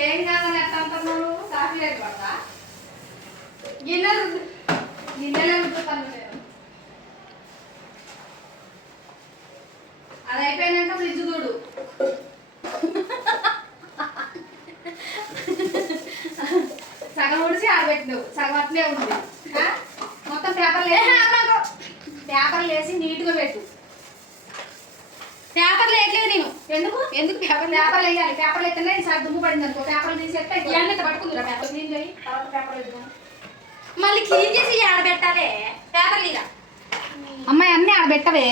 ఏం కాదని ఎట్లా అంటున్నావు? కాఫీ రేట్ పడతా గిన్నెలు గిన్నెలే ఉంచుతాను నేను. అది అయిపోయినాక ఫ్రిడ్జ్ చూడు. సగం ఉడిసి ఆడబెట్టినావు, సగం అట్లే ఉంది. మొత్తం పేపర్లు వేసి నీట్గా పెట్టు. పేపర్లు వేయట్లేదు నేను. ఎందుకు ఎందుకు పేపర్లు వేయాలి. పేపర్లు ఎత్తనే ఈసారి దుమ్ము పడింది అనుకో, పేపర్లు తీసేస్తే పట్టుకుందిరా. పేపర్ క్లీన్ చేయి, తర్వాత పేపర్లు వేద్దాం. మళ్ళీ క్లీన్ చేసి ఆడబెట్టాలి. పేపర్లు ఇక అమ్మాయి అన్నీ ఆడబెట్టవే.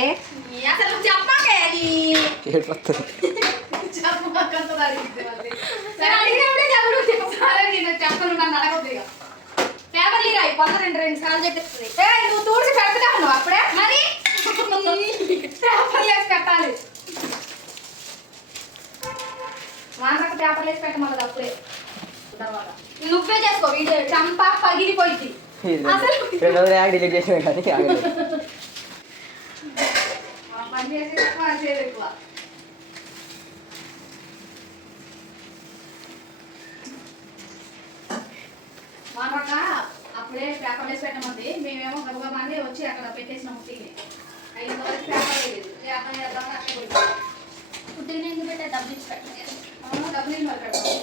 అసలు చెప్పాకే చెప్పను, నన్ను అడగద్దు. ఇక పేపర్లు ఇక పొంద రెండు సార్లు చెప్పిస్తుంది. నువ్వు తూడిసి పెడతా ఉన్నావు అప్పుడే. మరి పేపర్లు వేసి పెట్టాలి. మానక పేపర్లు వేసి పెట్టమన్నది అప్పుడే. తర్వాత నువ్వే చేసుకో. వీడియో చంపా పగిలిపోయింది. డిలీట్ చేసిన కానీ పని చేసి ఎక్కువ చేసేది ఎక్కువ. మానక అప్పుడే పేపర్లు వేసి పెట్టమంది. మేమేమో గబగబాన్ని వచ్చి అక్కడ పెట్టేసిన ముట్టికి 5 వరకు పేపర్ వేయలేదు. అక్కడ పుట్టిన ఎందుకు పెట్టే డబ్బులు ఇచ్చి పెట్టాను. డబ్బులు ఇల్లు మరి పెడతాం.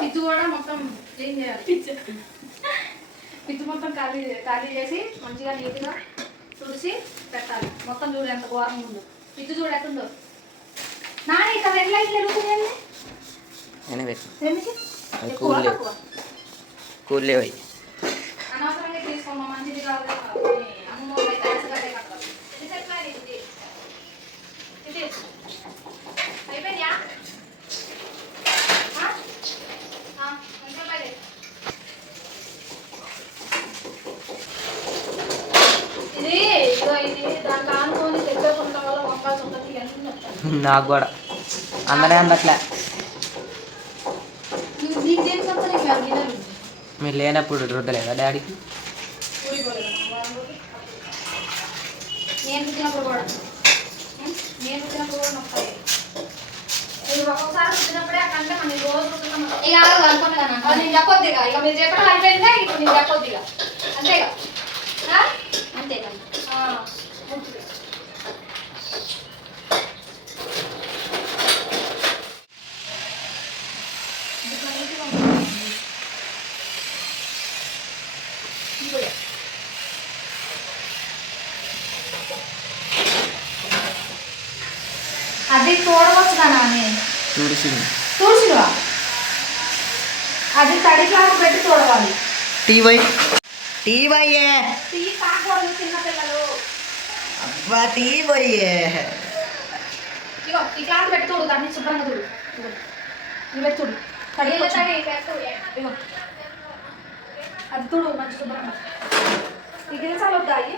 పిచ్చు కూడా మొత్తం క్లీన్ చేయాలి. పిచ్చు మొత్తం ఖాళీ చేసి మంచిగా నీట్గా తుడిసి పెట్టాలి. మొత్తం చూడు ఎంత ఘోరంగా ఉందో. పిచ్చు చూడు ఎట్టుందో. నాని ఇక్కడ రెడ్ లైట్ జరుగుతుంది. కూర్లేవై అనవసరంగా తీసుకోమా, మంచిది కాదు. అమ్మ అయిపోయిందా? నాకు కూడా అందరే అందట్లే. మీరు లేనప్పుడు రుద్దలేదా డాడీకి? ఒక్కొక్కసారి వచ్చినప్పుడే అక్కడ మనం రోజు ఇక అనుకున్నా నేను చెప్పొద్దు. ఇక మీరు చెప్పడం అయిపోయిందా? ఇప్పుడు నేను చెప్పొద్దు. ఇక అంతేగా అంతేగా. అది తోడవచ్చుదా నాని? తుడిసివా? అది తడి క్లాస్ పెట్టి తోడవాలి. టీ తాగకూడదు చిన్నపిల్లలు. అబ్బా టీ పోయే. ఇగో ఈ క్లాస్ పెట్టి తోడు, దాన్ని శుభ్రంగా తోడు. ఇవి తోడు తడి ఇగో అది తోడు మంచి శుభ్రంగా. ఈ గిలసాలు వద్దాయి.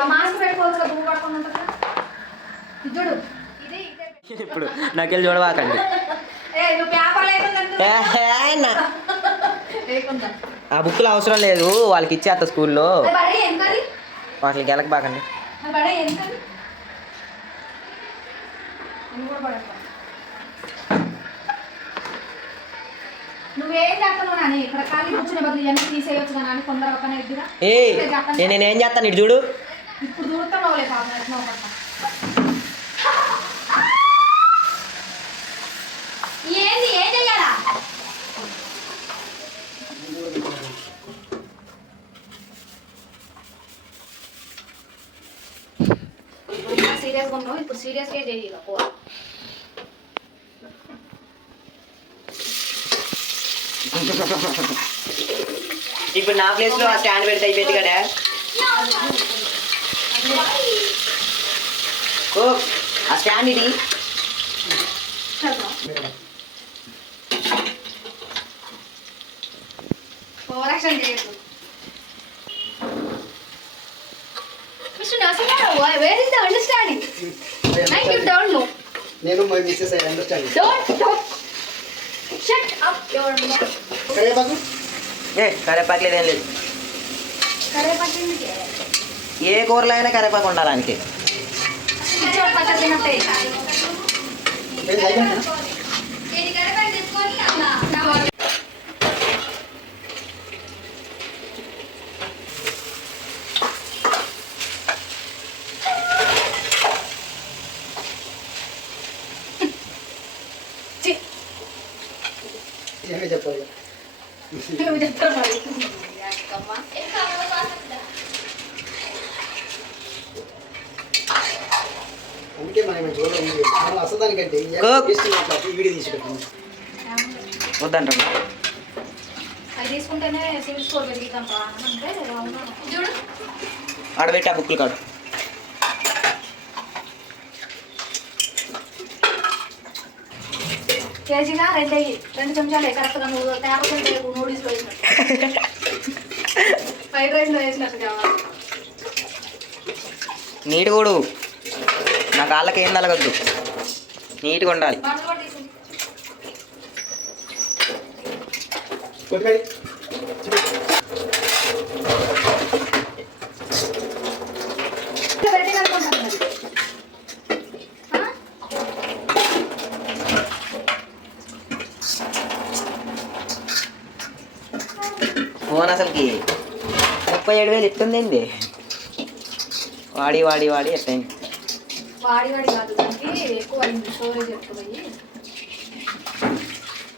ఆ మాస్క్ పెట్టుకోవచ్చు, దుమ్ము పడుకొని ఉంటుంది. ఇది చూడు. ఇప్పుడు నాకెళ్ళి చూడవాకండి. ఆ బుక్లు అవసరం లేదు, వాళ్ళకి ఇచ్చేస్తా స్కూల్లో. వాళ్ళకి గెలక బాకండి. నేనేం చేస్తాను ఇటు చూడు. ఇప్పుడు చూడతావులే ఏంది ఏం చెయ్యాలా? సీరియస్గా ఉన్నావు, ఇప్పుడు సీరియస్గా చేయాలి. ఇప్పుడు నా ప్లేస్ లో స్టాండ్ పెడితే అయిపోయింది కదా. ఓ ఆ స్టాండ్ ఇది ఓవరాక్షన్ చేయొద్దు. Where is the understanding? Like you don't know. Nenu my missus I understand. Don't talk. Shut up your mouth. కరేపాకు కరేపాకు లేదేం లేదు. కరేపాకు ఏ కూరలో అయినా కరేపాకు ఉండాలి. పిచ్చోడు పచ్చడి తిన్నట్టే. నేను అయిపోయినా ఏమీ చెప్పాలి నువ్వు చెప్తావు మరి. అందుకే మనం చూడండి మనం అసదానికంటే వీడియో తీసి పెట్టండి వద్దంటారు. అది తీసుకుంటేనే సివిల్ స్కోర్ పెరుగుతాం అంటే అవునా చూడు. ఆడబెట్టి ఆ బుక్కులు కాడు. కేజీగా 2 చెంచాలే కరెక్ట్గా. నువ్వు 50 నూడిల్స్లో వేసినట్టు, ఫ్రైడ్ రైస్లో వేసినట్టు కావాలి. నీట్ కూడా నా కాళ్ళకి ఏం తలగద్దు, నీట్గా ఉండాలి. బాటలు కూడా తీసుకుంటా. కొట్టుకోండి పెట్టి కలుపుకుంటాను మరి. ఫోన్ అసలుకి 37,000 ఎట్టుందండి. వాడి వాడి వాడి ఎట్టయింది. వాడి కాదు, దానికి ఎక్కువ అయింది స్టోరేజ్ ఎక్కువయ్యి.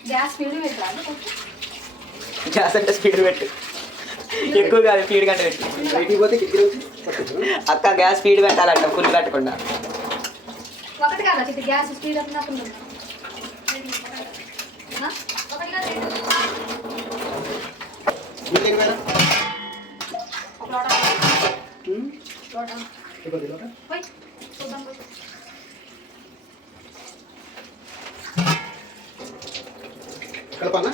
గ్యాస్ స్పీడ్ పెట్టాలి. గ్యాస్ అంటే స్పీడ్ పెట్టు, ఎక్కువ కాదు స్పీడ్ కంటే పెట్టు. బయటికి పోతే కిటికీ వచ్చి పట్టుకోవచ్చు. అక్క గ్యాస్ స్పీడ్ పెట్టాలంట, ఫుల్ పెట్టకుండా. ఒకటి కాదా చిట్టి గ్యాస్ స్పీడ్ అన్నప్పుడు ఒకటి కాదు ఇంకేం మేడం ఒక లోట లోట ఇబ్బంది లేదా? పోయి చూద్దాం పోయి. కలపాలా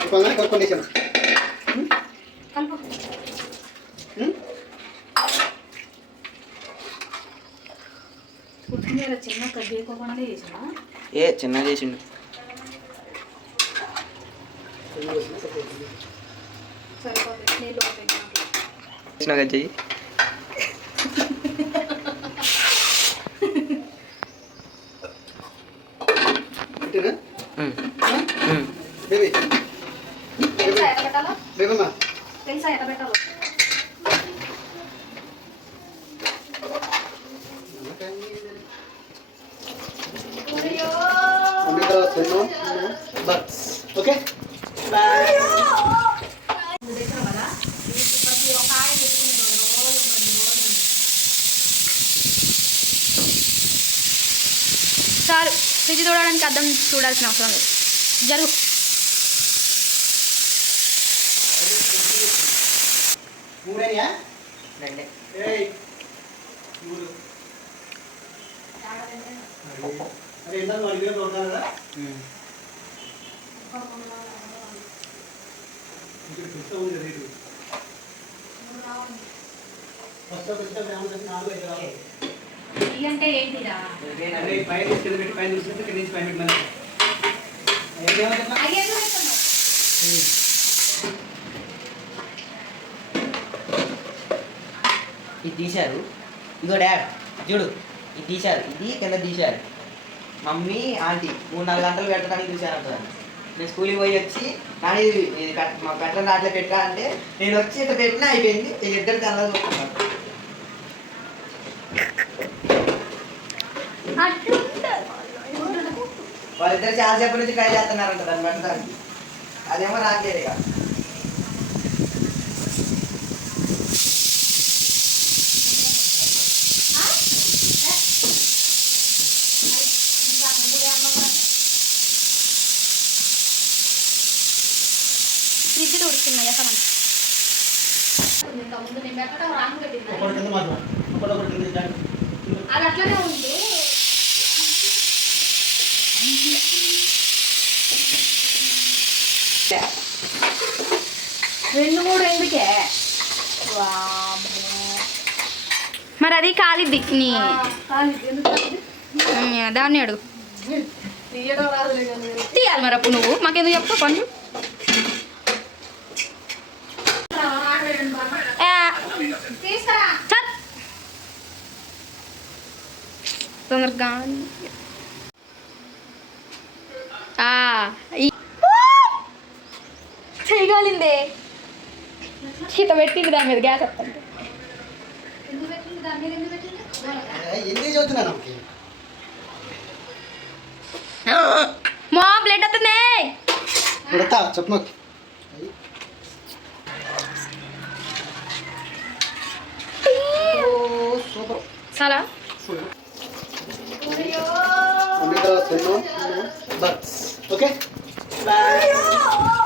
కలపాలా కలుపుకొండేసాను కలుపు. కొత్తిమీర చిన్న కట్ చేయకోకుండా చేసినా ఏ చిన్న చేసిండు. సరిపోతుంది. నీళ్ళు చిన్న కట్ చెయ్యి. అంతేనా ఉమ్. బేబీ తెలుసా ఎట్లా పెట్టాలో? బేబమ్మా తెలుసా ఎట్లా పెట్టాలో? మమ్మీ తర్వాత బస్ ఓకే బాయ్. చాలు, ఫ్రిడ్జ్ చూడడానికి అర్థం చూడాల్సిన అవసరం లేదు. జరుగు. మూడేనియా ఏయ్ మూడు అరే ఇందాక 4 కొడతాను కదా ఇక్కడ ఫిక్స్ ఉంది రేటు ఫస్ట్ ఫిక్స్ ఏమంటే 4 5 రావాలి. ఇవి అంటే ఏంటిరా? అరే పైన తీసుకెళ్ళి పెట్టి పైన తీసుకెళ్ళి ఇక్కడ నుంచి పైన పెట్టమని ఏమవుతుందా అయ్యేది పెడుతున్నావు. ఇది తీశారు. ఇగో డాడ్ చూడు, ఇది తీశారు, ఇది కింద తీశారు. మమ్మీ ఆంటీ 3-4 గంటలు పెట్టడానికి చూశానంటారు. నేను స్కూల్కి పోయి వచ్చి కానీ ఇది మా పెట్టని అట్లా పెట్టా అంటే నేను వచ్చి ఇట్లా పెట్టినా అయిపోయింది. వీళ్ళిద్దరు తెల్లగా చూస్తున్నారు. వాళ్ళిద్దరు చాలాసేపు నుంచి ట్రై చేస్తున్నారంట దాన్ని పెట్టడానికి. అదేమో రాలేదు ఇక. ఫ్రిడ్జ్ ఉడుకుతున్నాయి అసలు. ఇంతకుముందు నేను పెట్టడం రాంగ్ పెట్టింది. ఒకటి కింద మాత్రం ఒకటి కింద జాగ్రత్త. అది అట్లనే ఉంది. రెండు మూడు ఎందుకే? మరి అది కాలిద్ది నీ ఎందుకు దాన్ని అడుగు తీయడం రాదులే కానీ తీయాలి మరి అప్పుడు నువ్వు మాకెందుకు చెప్పు కొంచెం తీసుకురా. చల్ తొందరగా చేయగలిందే చీత పెట్టింది దాని మీద గ్యాస్ వస్తుంది ఎందుకు పెట్టింది దాని మీద ఎందుకు పెట్టింది ఎందుకు చదువుతున్నా నమ్మకి మా ప్లేట్ వస్తుంది కొడతా చెప్పు మాకు సూపర్ చాలా మమ్మీ తర్వాత తిన్నాం బస్ ఓకే బాయ్